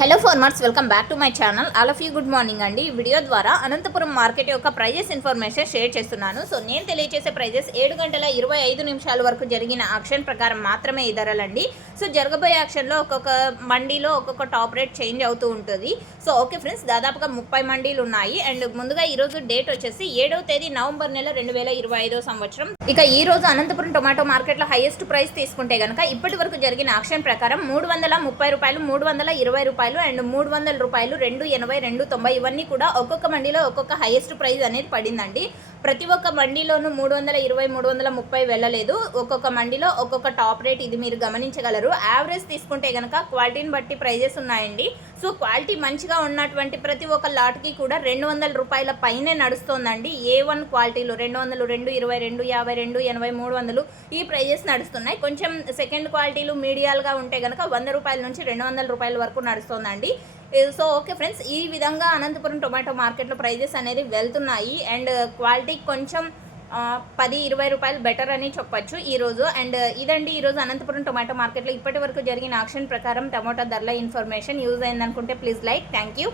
Hello farmers, welcome back to my channel. All of you good morning అండి. ఈ video ద్వారా Anantapuram market యొక్క prices information share చేస్తున్నాను. So నేను తెలియజేసే ప్రైజెస్ 7 గంటల 25 నిమిషాల వరకు జరిగిన ఆక్షన్ ప్రకారం మాత్రమే ఈ ధరలండి. సో జరగబోయే ఆక్షన్లో ఒక్కొక్క మండీలో ఒక్కొక్క టాప్ రేట్ చేంజ్ అవుతూ ఉంటుంది. సో ఓకే ఫ్రెండ్స్, దాదాపుగా 30 మండీలు ఉన్నాయి. అండ్ ముందుగా ఈరోజు డేట్ వచ్చేసి 7వ తేదీ నవంబర్ నెల 2025 సంవత్సరం. ఇక ఈ రోజు అనంతపురం టొమాటో మార్కెట్లో హైయెస్ట్ ప్రైస్ తీసుకుంటే కనుక ఇప్పటి వరకు జరిగిన ఆక్షన్ ప్రకారం 330 రూపాయలు, 320 రూపాయలు అండ్ 300 రూపాయలు, 280, 290 ఇవన్నీ కూడా ఒక్కొక్క మండీలో ఒక్కొక్క హైయెస్ట్ ప్రైస్ అనేది పడిందండి. ప్రతి ఒక్క మండీలోనూ 320, 330 వెళ్ళలేదు. ఒక్కొక్క మండీలో ఒక్కొక్క టాప్ రేట్ ఇది మీరు గమనించగలరు. యావరేజ్ తీసుకుంటే కనుక క్వాలిటీని బట్టి ప్రైజెస్ ఉన్నాయండి. సో క్వాలిటీ మంచిగా ఉన్నటువంటి ప్రతి ఒక్క లాట్కి కూడా 200 రూపాయల పైనే నడుస్తుందండి. A1 క్వాలిటీలో 200, 220, 250, 280, 300 ఈ ప్రైజెస్ నడుస్తున్నాయి. కొంచెం సెకండ్ క్వాలిటీలు మీడియాలుగా ఉంటే కనుక 100 రూపాయల నుంచి 200 రూపాయల వరకు నడుస్తుందండి. సో ఓకే ఫ్రెండ్స్, ఈ విధంగా అనంతపురం టొమాటో మార్కెట్లో ప్రైజెస్ అనేది వెళ్తున్నాయి. అండ్ క్వాలిటీ కొంచెం 10-20 రూపాయలు బెటర్ అని చెప్పొచ్చు ఈరోజు. అండ్ ఇదండి ఈరోజు అనంతపురం టొమాటో మార్కెట్లో ఇప్పటి వరకు జరిగిన ఆక్షన్ ప్రకారం టమోటా ధరల ఇన్ఫర్మేషన్. యూజ్ అయిందనుకుంటే ప్లీజ్ లైక్. Thank you.